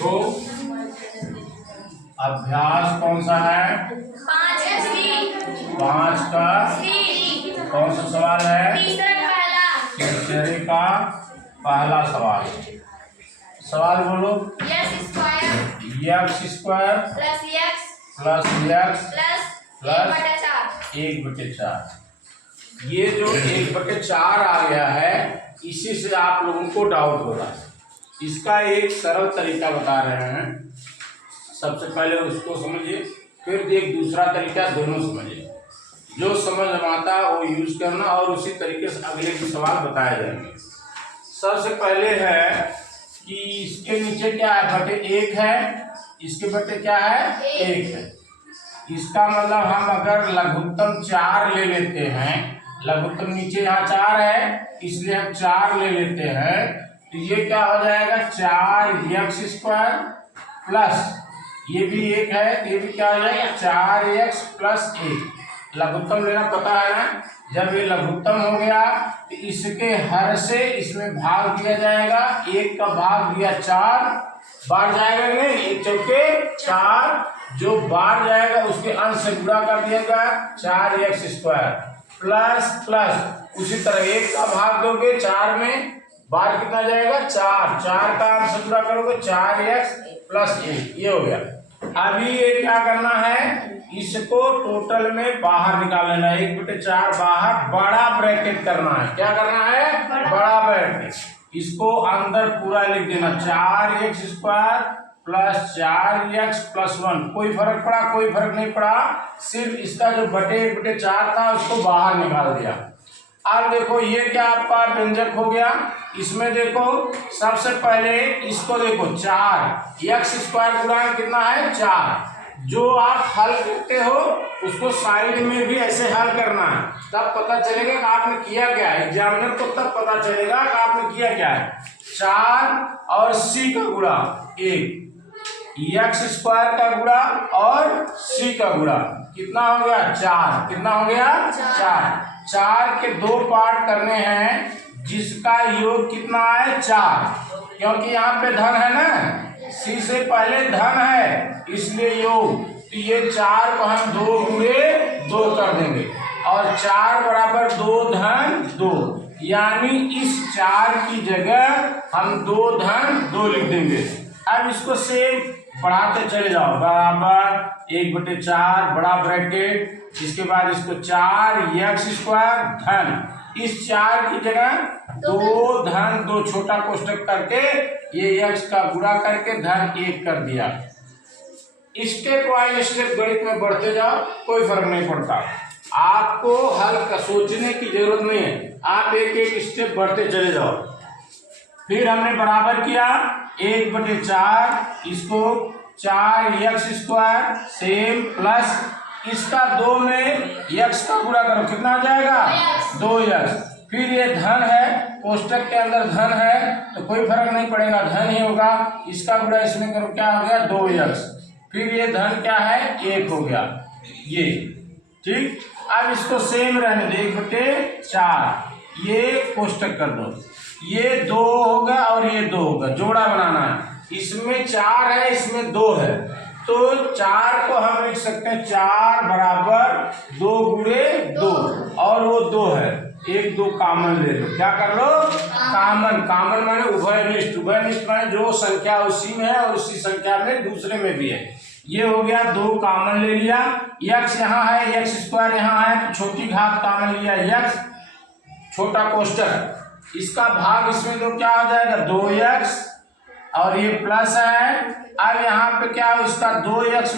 देखो अभ्यास कौन सा है? 5 का कौन सा सवाल है? तीसरे का पहला सवाल। सवाल बोलो। x square plus x 1/4। ये जो 1/4 आ गया है, इसी से आप लोगों को डाउट होगा। इसका एक सरल तरीका बता रहे हैं। सबसे पहले उसको समझिए, फिर एक दूसरा तरीका, दोनों समझिए। जो समझ में आता है वो यूज करना, और उसी तरीके से अगले के सवाल बताए जाएंगे। सबसे पहले है कि इसके नीचे क्या है? बटे 1 है, इसके बटे क्या है? 1 है। इसका मतलब हम अगर लघुत्तम 4 ले लेते हैं, लघुत्तम नीचे यहाँ 4 है, इसलिए हम 4 ले लेते हैं, तो ये क्या हो जाएगा? 4x स्क्वायर प्लस ये भी 1 है, ये भी क्या हो जाएगा? 4x plus 1। लघुत्तम लेना पता है ना? जब ये लघुत्तम हो गया तो इसके हर से इसमें भाग दिया जाएगा। 1 का भाग दिया 4, बाढ़ जाएगा नहीं, 1 चौके 4, जो बाढ़ जाएगा उसके अंश से गुणा कर दिया जाएगा 4x स्क्वायर प्लस प्लस उसी तरह 1 का भाग दोगे 4 में, बाढ़ कितना जाएगा? 4 का अंश से गुणा करोगे 4x प्लस 1। ये हो गया। अभी ये क्या करना है? इसको टोटल में बाहर निकाल लेना है। 1/4 बाहर, बड़ा ब्रैकेट करना है। क्या करना है? बड़ा ब्रैकेट। इसको अंदर पूरा लिख देना, 4x square plus 4x plus 1। कोई फर्क पड़ा? कोई फर्क नहीं पड़ा। सिर्फ इसका जो बटे 1/4 था उसको बाहर निकाल दिया। अब देखो ये क्या आपका व्यंजक हो गया। इसमें देखो सबसे पहले इसको देखो, 4x स्क्वायर गुणा कितना है? 4। जो आप हल करते हो उसको साइड में भी ऐसे हल करना है, तब पता चलेगा कि आपने किया क्या है। एग्जामिनर को तब पता चलेगा कि आपने किया क्या है। 4 और c का गुणा 1, x स्क्वायर का गुणा और c का गुणा कितना हो गया? 4। कितना हो गया? 4। 4 के 2 पार्ट करने हैं, जिसका योग कितना है? 4। क्योंकि यहाँ पे धन है ना, c से पहले धन है इसलिए योग, तो ये 4 को हम 2 गुणे 2 कर देंगे, और 4 बराबर 2 धन 2, यानी इस 4 की जगह हम 2 धन 2 लिख देंगे। अब इसको सेम बढ़ाते चले जाओ, बराबर 1/4 बड़ा ब्रैकेट, इसके बाद इसको 4x स्क्वायर धन, इस 4 की जगह 2 धन 2 छोटा कोष्टक करके ये x का गुणा करके धन 1 कर दिया। स्टेप बाय स्टेप गणित में बढ़ते जाओ, कोई फर्क नहीं पड़ता। आपको हल का सोचने की जरूरत नहीं है, आप एक एक स्टेप बढ़ते चले जाओ। फिर हमने बराबर किया 1/4, इसको 4x स्क्वायर सेम प्लस इसका 2 में x का गुणा करो, कितना आ जाएगा? 2x। फिर ये धन है, कोष्टक के अंदर धन है तो कोई फर्क नहीं पड़ेगा, धन ही होगा। इसका गुणा इसमें करो, क्या हो गया? 2x। फिर ये धन क्या है? 1 हो गया ये, ठीक। अब इसको सेम रहने दो, 1/4, ये कोष्टक कर दो, ये 2 होगा और ये 2 होगा, जोड़ा बनाना है। इसमें 4 है, इसमें 2 है, तो 4 को हम लिख सकते हैं 4 बराबर 2 गुणे 2, और वो 2 है, 1 2 कॉमन ले लो। क्या कर लो? कॉमन। कॉमन माने उभयनिष्ठ। उभयनिष्ठ माने जो संख्या उसी में है और उसी संख्या में दूसरे में भी है। ये हो गया 2 कॉमन ले लिया, x यहाँ है, x स्क्वायर यहाँ है, तो छोटी घात कॉमन लिया x, छोटा कोष्टक, इसका भाग इसमें तो क्या हो जाएगा? 2x, और ये प्लस है। अब यहाँ पे क्या हो? इसका 2x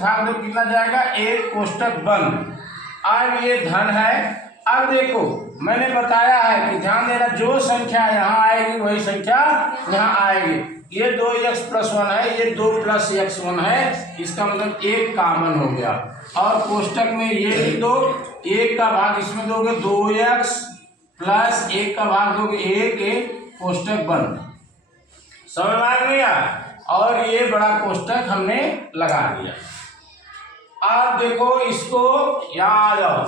भाग दो, कितना जाएगा? 1 कोष्टक बंद। अब ये धन है। अब देखो मैंने बताया है कि ध्यान देना, जो संख्या यहाँ आएगी वही संख्या यहाँ आएगी। ये 2x प्लस 1 है, ये 2 प्लस x1 है, इसका मतलब 1 कॉमन हो गया। और कोष्टक में ये लिख दो, 1 का भाग इसमें दोगे 2x प्लस 1 का भाग दोगे 1 कोष्टक बंद। समझ में आ गया? और ये बड़ा कोष्टक हमने लगा दिया। अब देखो इसको यहाँ आ जाओ,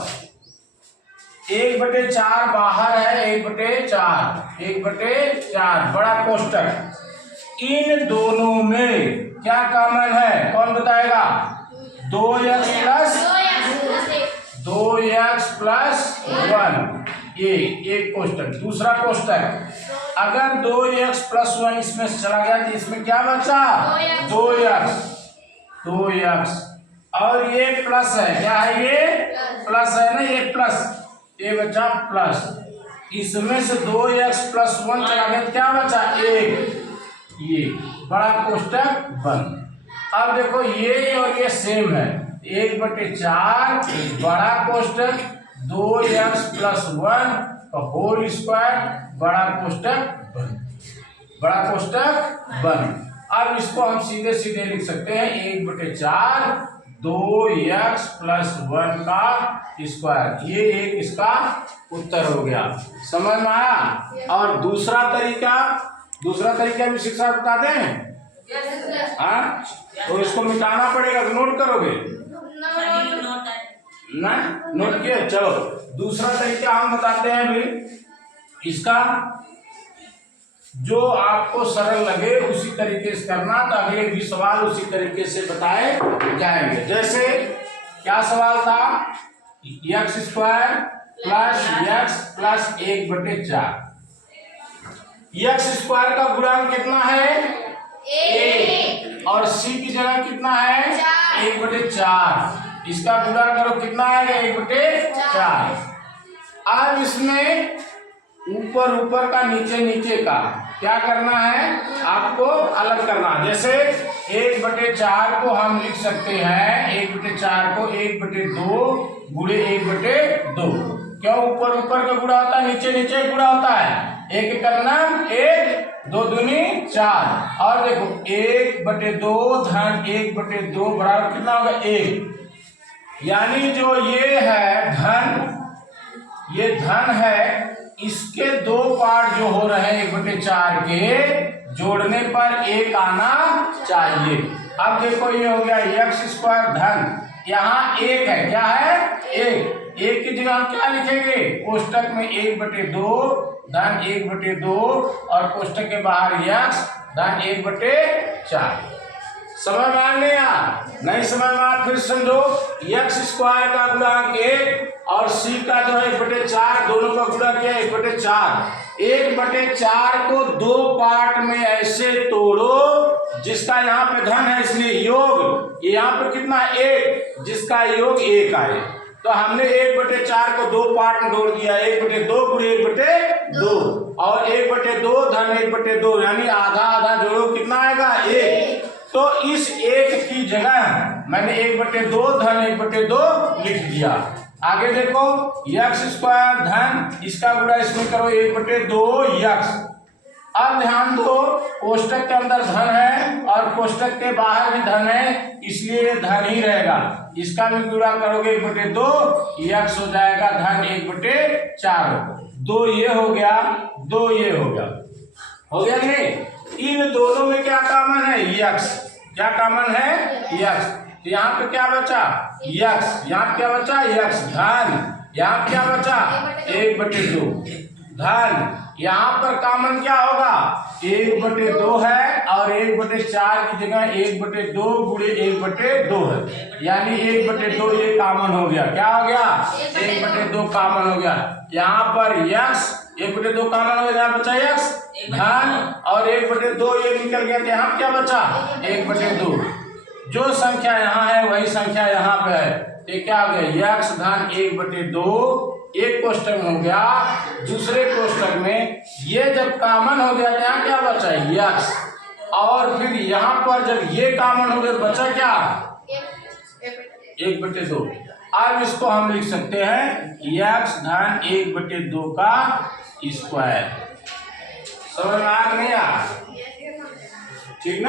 1/4 बाहर है, 1/4 बड़ा कोष्टक, इन दोनों में क्या कॉमन है, कौन बताएगा? 2x प्लस 1 एक कोष्टक। दूसरा कोष्टक, अगर 2x प्लस 1 इसमें से चला गया तो इसमें क्या बचा? 2x और ये प्लस है, क्या है ये? प्लस है ना, ये प्लस, ये बचा प्लस। इसमें से 2x प्लस 1 चला गया तो क्या बचा? 1। ये बड़ा कोष्टक बंद। अब देखो ये और ये सेम है, 1/4 बड़ा कोष्टक 2x प्लस 1 होल स्क्वायर बड़ा कोष्टक बंद, बड़ा कोष्टक बंद। अब इसको हम सीधे सीधे लिख सकते हैं 1/4 2x प्लस 1 का स्क्वायर। ये एक इसका उत्तर हो गया। समझ में आया? और दूसरा तरीका भी शिक्षा बता दें। हाँ, तो इसको मिटाना पड़ेगा, तो नोट करोगे ना? नोट किए? चलो दूसरा तरीका हम बताते हैं भी। इसका जो आपको सरल लगे उसी तरीके से करना, तो अगले भी सवाल उसी तरीके से बताए जाएंगे। जैसे क्या सवाल था? x² plus x plus 1/4। x² का गुणांक कितना है? 1 और c की जगह कितना है? 1/4। इसका गुणा करो, कितना आएगा? 1/4। अब इसमें ऊपर का नीचे का क्या करना है? आपको अलग करना। जैसे 1/4 को हम लिख सकते हैं, 1/4 को 1/2 गुणे 1/2। क्यों? ऊपर का गुणा होता है, नीचे गुणा होता है। 1 करना 1, 2 दूनी 4। और देखो 1/2 धन 1/2 बराबर कितना होगा? 1। यानी जो ये है धन, ये धन है, इसके दो पार्ट जो हो रहे हैं 1/4 के, जोड़ने पर 1 आना चाहिए। अब देखो ये हो गया x² धन, यहाँ 1 है, क्या है? 1 की जगह हम क्या लिखेंगे? कोष्टक में 1/2 धन 1/2 और कोष्टक के बाहर x धन 1/4। समझ में आ गया? नहीं समझ में आ? फिर समझो, x² का गुणांक 1 और c का जो है 1/4, दोनों का गुणा किया 1/4। 1/4 को दो पार्ट में ऐसे तोड़ो, जिसका यहाँ पे धन है इसलिए योग, ये यहाँ पे कितना है? 1, जिसका योग 1 आए। तो हमने 1/4 को दो पार्ट में तोड़ दिया, 1/2 गुणे 1/2 और 1/2 धन 1/2, यानी आधा जोड़ो, कितना आएगा? 1। तो इस 1 की जगह मैंने 1/2 धन 1/2 लिख दिया। आगे देखो x² धन, इसका गुणा इसमें करो 1/2x। अब ध्यान दो, कोष्टक के अंदर धन है और कोष्टक के बाहर भी धन है, इसलिए धन ही रहेगा। इसका भी गुणा करोगे 1/2, x हो जाएगा धन 1/4। 2 ये हो गया, 2 ये हो गया, हो गया नहीं? इन दोनों में क्या कॉमन है? x। क्या कॉमन है? x। तो यहाँ पे क्या बचा? x। यहाँ क्या बचा? x धन। यहाँ क्या बचा? 1/2 धन। यहाँ पर कॉमन क्या होगा? 1/2 है और 1/4 की जगह 1/2 गुणे 1/2 है, यानी 1/2 ये कॉमन हो गया। क्या हो गया? 1/2 कॉमन हो गया। यहाँ पर x 1/2 कॉमन हो गया, यहाँ बचा x धन और 1/2 ये निकल गया, तो यहाँ क्या बचा? 1/2। जो संख्या यहाँ है वही संख्या यहाँ पे है, तो क्या हो गया? x धन 1/2 एक कोष्टक हो गया। दूसरे कोष्टक में ये जब कॉमन हो गया, यहाँ क्या बचा? x। और फिर यहाँ पर जब ये कॉमन हो गया तो बचा क्या? 1/2। अब इसको हम लिख सकते हैं x धन 1/2 का स्क्वायर। समझ में आ गया? ठीक ना?